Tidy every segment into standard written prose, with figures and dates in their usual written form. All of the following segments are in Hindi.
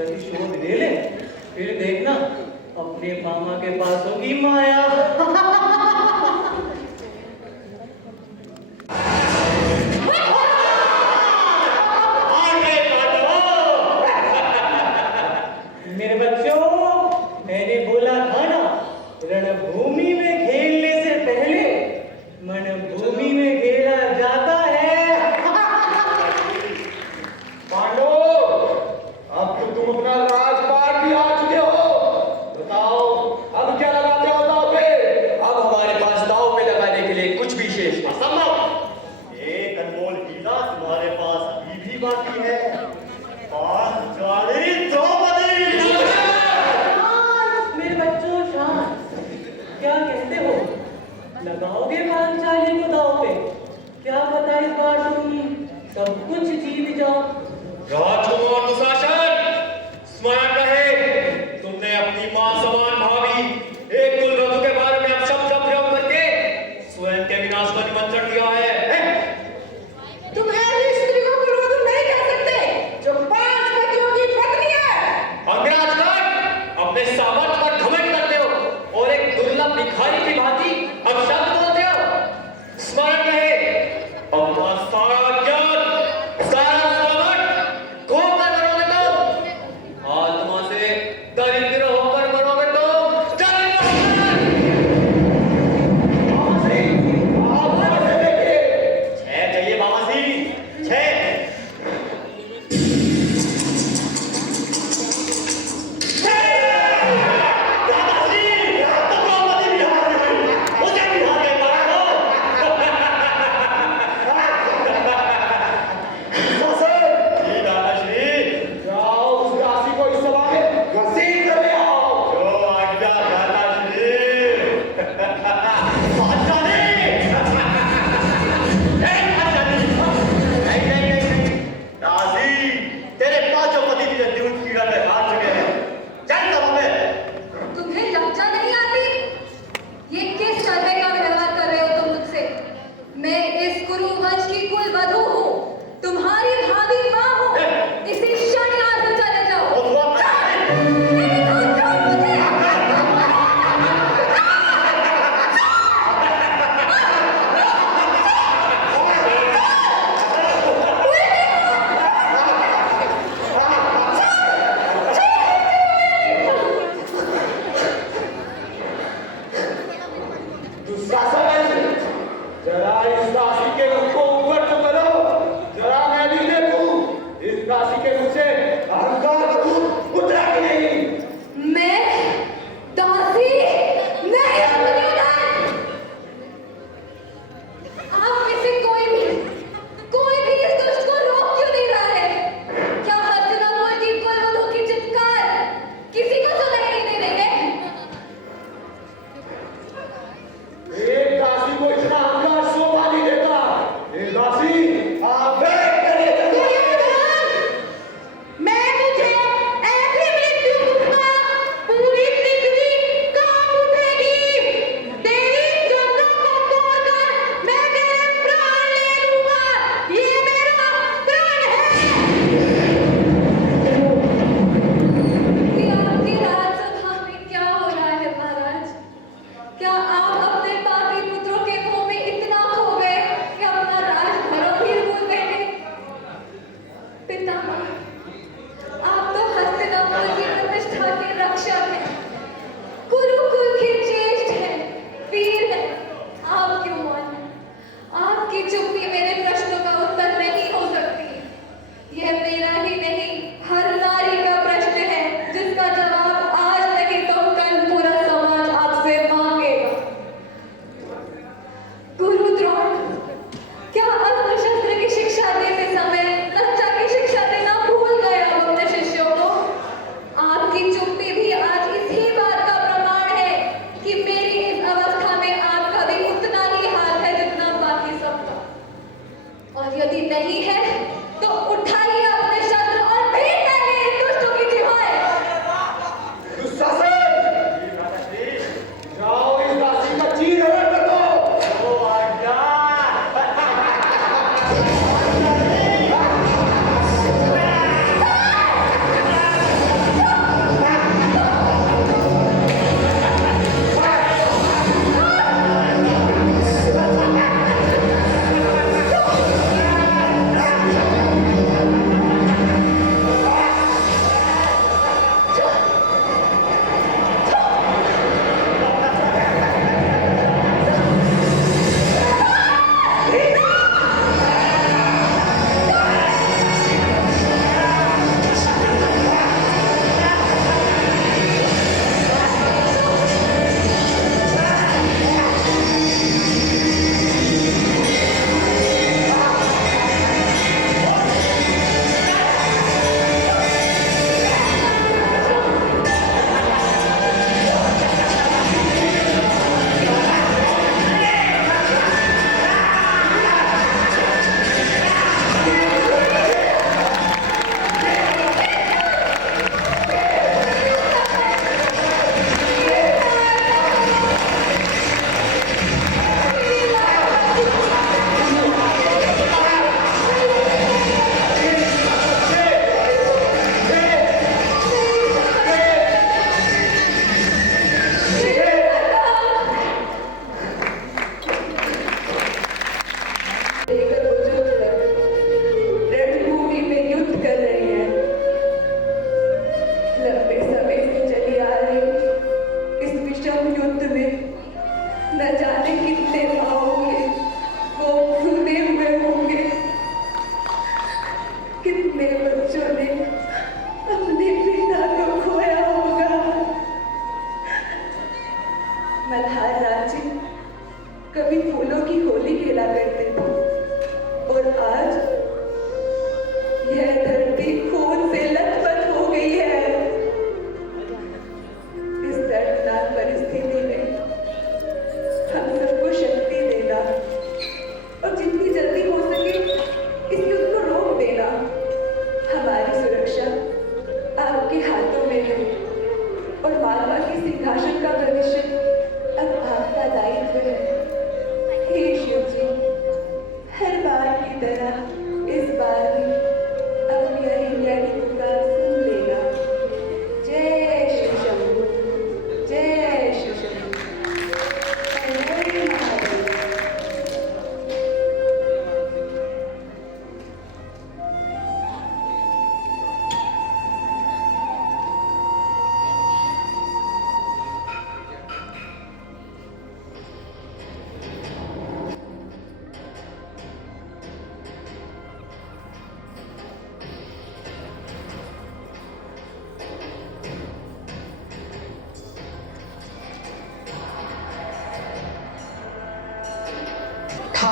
प्रतिशोध ले ले, फिर देखना अपने मामा के पास होगी माया। मेरे बच्चों, मैंने बोला था ना, रणभूमि में खेलने से पहले मनभूमि में खेला जाता है। पांडव, अब तो तुम अपना राजपाट भी आ चुके हो। बताओ अब क्या लगाते हो दांव पे? अब हमारे पास दांव पे लगाने के लिए कुछ भी शेष नहीं। असंभव। एक अनमोल हीरा तुम्हारे पास अभी भी बाकी है। पांचाली द्रौपदी। मेरे बच्चों शांत, क्या कहते हो? लगाओगे पांचाली को दांव पे? क्या पता इस बार तुम सब कुछ जीत जाओ। राजकुमार दुशासन, स्मरण रहे तुमने अपनी मां समान भाभी एक कुलरघु के बारे में अपशब्द प्रयोग करके स्वयं के विनाश का निमंत्रण दिया है। तुम ऐसी स्त्री को कुलवधू नहीं कह सकते जो 5 पतियों की पत्नी है। अंग्रेजगण अपने सामर्थ्य पर घमंड करते हो और एक दुर्लभ भिखारी की भांति अपशब्द बोलते हो। स्मरण रहे अपना सारा ज्ञान, सारा सामर्थ्य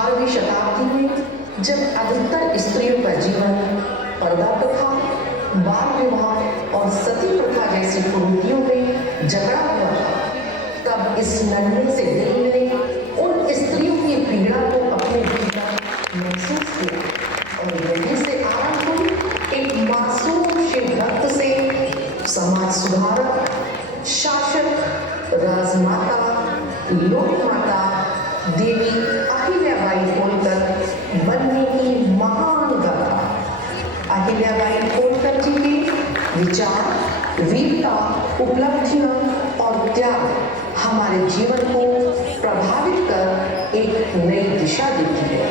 18वीं शताब्दी में जब अधिकतर स्त्रियों का जीवन पर्दा प्रथा, बाल विवाह और सती प्रथा जैसी कुरीतियों में जकड़ा हुआ था, तब इस नन्हे से दिल ने उन स्त्रियों की पीड़ा को अपने भीतर महसूस किया और यहीं से आरंभ हुई एक मासूम शिव भक्त से समाज सुधारक, शासक, राजमाता, लोक माता देवी अहिल्याबाई होलकर बनने की महान गाथा। अहिल्याबाई होलकर जी के विचार, वीरता, उपलब्धियां और त्याग हमारे जीवन को प्रभावित कर एक नई दिशा देती है।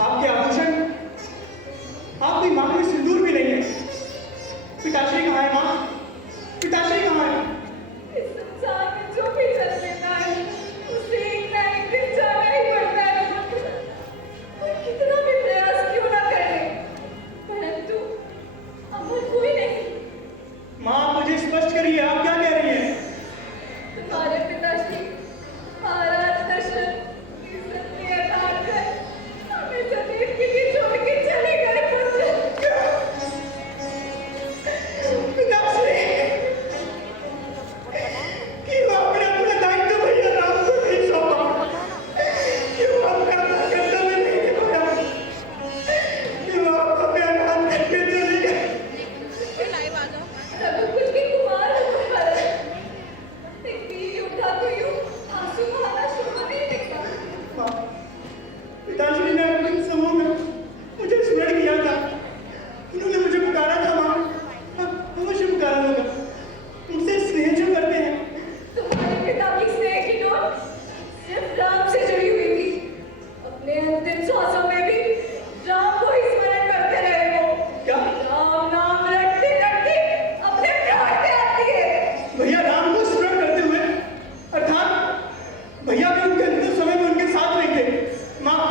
आपके आभूषण, आपकी मां में सिंदूर भी नहीं है। पिताश्री कहाँ है मां? पिताश्री कहाँ है? इस संसार में जो भी चल लेता है उसे एक ना एक दिन जाना ही पड़ता है। कोई कितना भी प्रयास क्यों ना करे, परंतु अमर कोई नहीं। मां मुझे स्पष्ट करिए, आप क्या कह रही हैं? तुम्हारे पिताश्री महाराज दशरथ इस सत्य अर्थात है हमें सदैव के लिए छोड़ के चले गए पुत्र। पिताश्री, क्यों आपने अपना दायित्व भैया राम को नहीं सौंपा? क्यों आपने अपना कर्तव्य नहीं निभाया? क्यों आप हमें अनाथ करके चले गए? रघुकुल के कुमार होकर भरत, एक वीर योद्धा को यूं आंसू बहाना शोभा नहीं देता। मां, पिताश्री ने अपने समूह में मुझे स्मरण किया था। उन्होंने मुझे पुकारा था मां, अवश्य पुकारा होगा। मुझसे स्नेह जो करते हैं। तुम्हारे पिता की स्नेह की डोर सिर्फ राम से जुड़ी हुई थी। अपने अंतिम श्वासों में भी राम को ही स्मरण करते रहे वो। क्या राम नाम रटते रटते अपने प्राण त्याग दिए। भैया राम को स्मरण करते हुए, अर्थात भैया भी उनके अंतिम समय में उनके साथ नहीं थे। मां,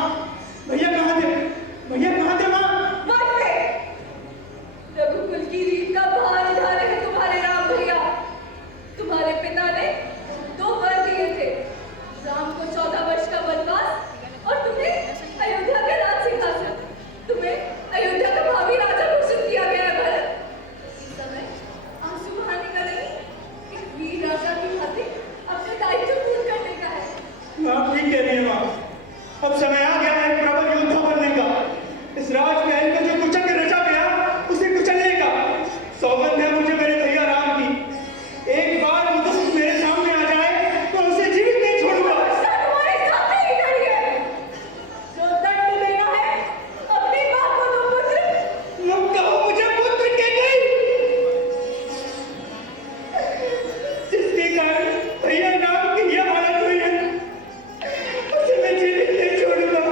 भैया कहाँ थे? भैया कहाँ थे मां? वन में रघुकुल की रीत का भार उठा रहे तुम्हारे राम भैया। तुम्हारे पिता ने 2 वर दिए थे, राम को 14 वर्ष का वनवास और तुम्हें अयोध्या के राज सिंहासन। तुम्हें अयोध्या का भावी राजा घोषित किया गया है भरत। इस समय आंसू बहाने का नहीं, एक वीर राजा की खातिर अपने दायित्व पूर्ण करने का है। आप ठीक कह रही हैं मां। अब समय आ गया है प्रबल योद्धा बनने का। इस राजमहल का जो कुचक्र रचा गया उसे कुचलने का। सौगंध है मुझे मेरे भैया राम की। एक बार वो दुष्ट मेरे सामने आ जाए तो उसे जीवित नहीं छोड़ूंगा। वर्षा तुम्हारे सामने ही खड़ी है। जो दंड देना है अपनी मां को दो पुत्र। लोग कहो मुझे पुत्र के गई, जिसके कारण भैया राम की यह हालत हुई है, उसे मैं जीवित नहीं छोड़ूंगा।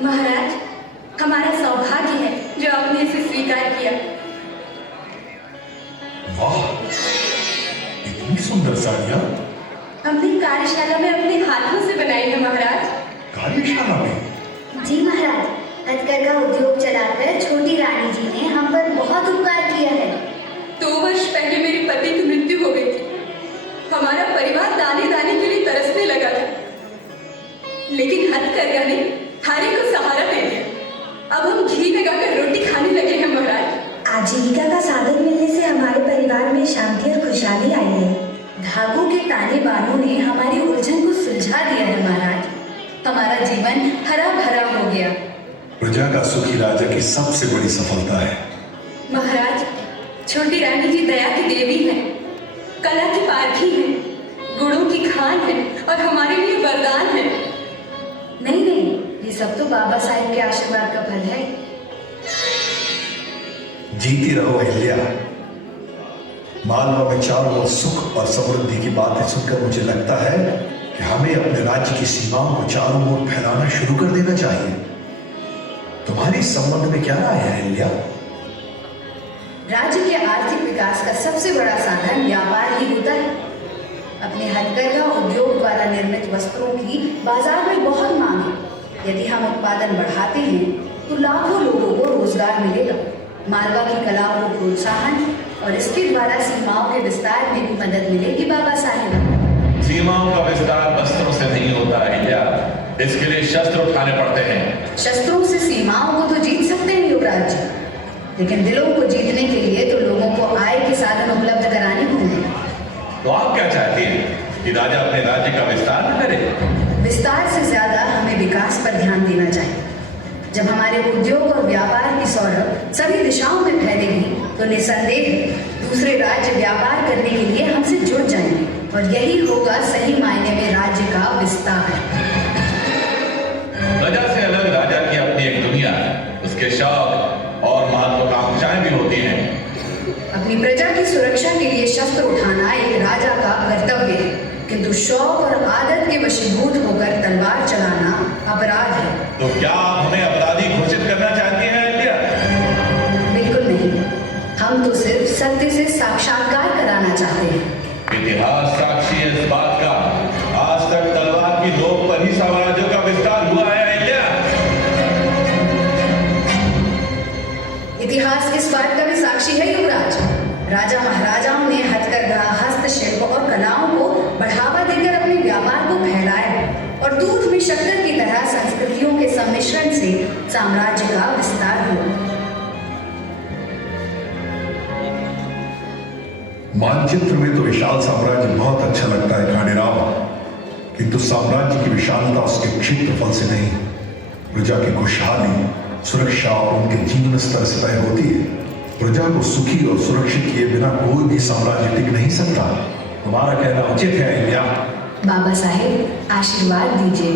महाराज, हमारा सौभाग्य है जो आपने इसे स्वीकार किया। वाह, इतनी सुंदर साड़ियां हमने कार्यशाला में अपने हाथों से बनाई है महाराज। कार्यशाला में। जी महाराज, हथकरघा उद्योग चलाकर छोटी रानी जी ने हम पर बहुत उपकार किया है। 2 वर्ष पहले मेरे पति की मृत्यु हो गई थी। हमारा परिवार दाने दाने के लिए तरसने लगा था, लेकिन हथकरघा ने हर एक को सहारा दे दिया। अब हम घी लगाकर रोटी खाने लगे हैं महाराज। आजीविका का साधन मिलने से हमारे परिवार में शांति और खुशहाली आई है। धागों के ताने बानों ने हमारी उलझन को सुलझा दिया है महाराज। हमारा जीवन हरा भरा हो गया। प्रजा का सुखी राजा की सबसे बड़ी सफलता है। महाराज, छोटी रानी जी दया की देवी हैं, कला की पारखी हैं, गुणों की खान हैं और हमारे लिए वरदान हैं। नहीं नहीं, ये सब तो बाबा साहेब के आशीर्वाद का फल है। जीती रहो अहिल्या। मालवा में चारों ओर सुख और समृद्धि की बातें सुनकर मुझे लगता है कि हमें अपने राज्य की सीमाओं को चारों ओर फैलाना शुरू कर देना चाहिए। तुम्हारी इस संबंध में क्या राय है अहिल्या? राज्य के आर्थिक विकास का सबसे बड़ा साधन व्यापार ही होता है। अपने हथकरघा उद्योग द्वारा निर्मित वस्त्रों की बाजार में बहुत मांग है। यदि हम उत्पादन बढ़ाते हैं तो लाखों लोगों को रोजगार मिलेगा। मालवा की कलाओं को प्रोत्साहन और इसके द्वारा सीमाओं के विस्तार में भी मदद मिलेगी बाबा साहेब। सीमाओं का विस्तार वस्त्रों से नहीं होता है अहिल्या, इसके लिए शस्त्र उठाने पड़ते हैं। शस्त्रों से सीमाओं को तो जीत सकते हैं युवराज जी, लेकिन दिलों को जीतने के लिए तो लोगों को आय के साधन उपलब्ध कराने होंगे। तो आप क्या चाहती हैं कि राजा अपने राज्य का विस्तार न करे? विस्तार से ज्यादा हमें विकास पर ध्यान देना चाहिए। जब हमारे उद्योग और व्यापार की सौरभ सभी दिशाओं में फैलेगी तो निसंदेह दूसरे राज्य व्यापार करने के लिए हमसे जुड़ जाएंगे और यही होगा सही मायने में राज्य का विस्तार। प्रजा से अलग राजा की अपनी एक दुनिया है, उसके शौक और महत्वाकांक्षाएं भी होती हैं। अपनी प्रजा की सुरक्षा के लिए शस्त्र उठाना एक राजा का कर्तव्य है, किंतु शौक और आदत के वशीभूत होकर तलवार चलाना अपराध है। तो क्या आप हमें अपराधी घोषित करना चाहती हैं अहिल्या? बिल्कुल नहीं, हम तो सिर्फ सत्य से साक्षात्कार कराना चाहते हैं। इतिहास साक्षी है इस बात का, आज तक तलवार की नोक पर ही साम्राज्यों का विस्तार हुआ है अहिल्या। इतिहास किस बात का भी साक्षी है युवराज। राजा महाराजाओं ने हथकरघा, हस्तशिल्प और कलाओं को बढ़ावा देकर अपने व्यापार को फैलाया और दूध में शक्कर की तरह संस्कृतियों के सम्मिश्रण से साम्राज्य का विस्तार हुआ। मानचित्र में तो विशाल साम्राज्य बहुत अच्छा लगता है खानेराव, किंतु साम्राज्य की विशालता उसके क्षेत्रफल से नहीं, प्रजा की खुशहाली, सुरक्षा और उनके जीवन स्तर से तय होती है। प्रजा को सुखी और सुरक्षित किए बिना कोई भी साम्राज्य टिक नहीं सकता। तुम्हारा कहना उचित है अहिल्या। बाबा साहेब आशीर्वाद दीजिए।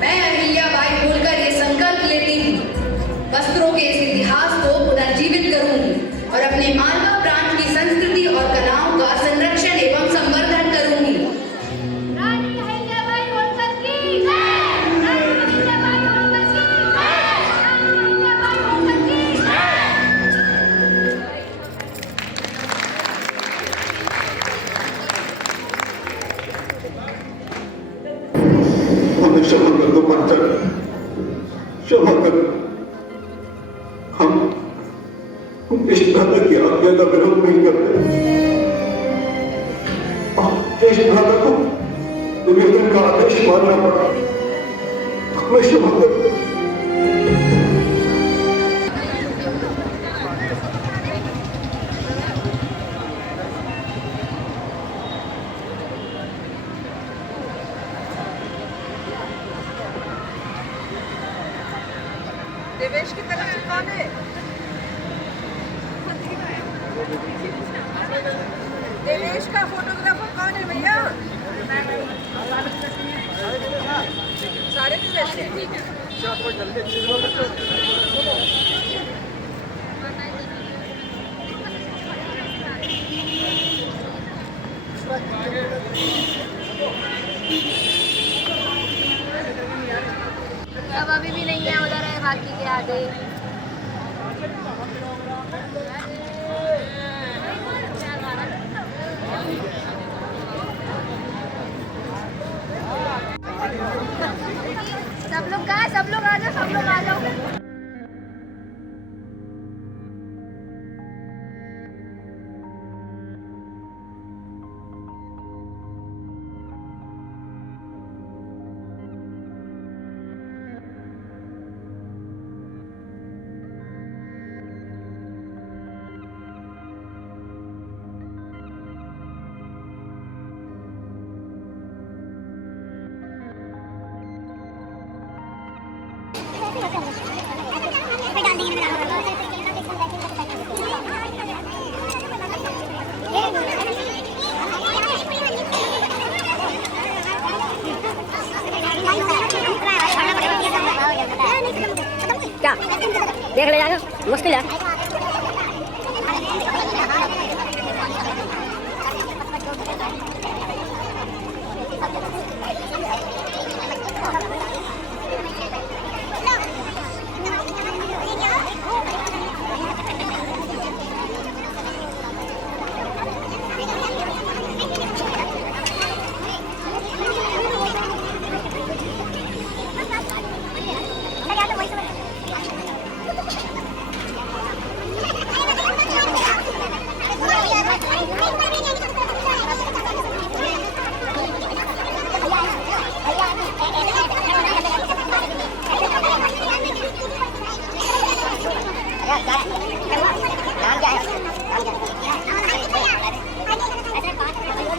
मैं अहिल्या बाई बोलकर ये संकल्प लेती हूँ, वस्त्रों के इस इतिहास को पुनर्जीवित करूंगी और अपने मालवा प्रांत की संस्कृति और कलाओं का संरक्षण एवं संवर्धन करूंगी। रानी अहिल्याबाई होलकर की जय। रानी अहिल्याबाई होलकर की जय। रानी अहिल्याबाई होलकर की जय। हमें क्षमा कर दो पंचर, क्षमा कर। हम विश्वनाथ की आज्ञा का विरोध नहीं करते। विश्वनाथ को दुर्योधन का आदेश मानना पड़ा। हमें क्षमा कर। देवेश की तरफ से कौन है? देवेश का फोटोग्राफर कौन है भैया? सारे देवेश हैं। ठीक है। सब अभी भी नहीं है, उधर है बाकी के आगे। सब लोग कहाँ? सब लोग आ जाओ, सब लोग आ जाओ। क्या देख ले जाएगा, मुश्किल है। जा रहा है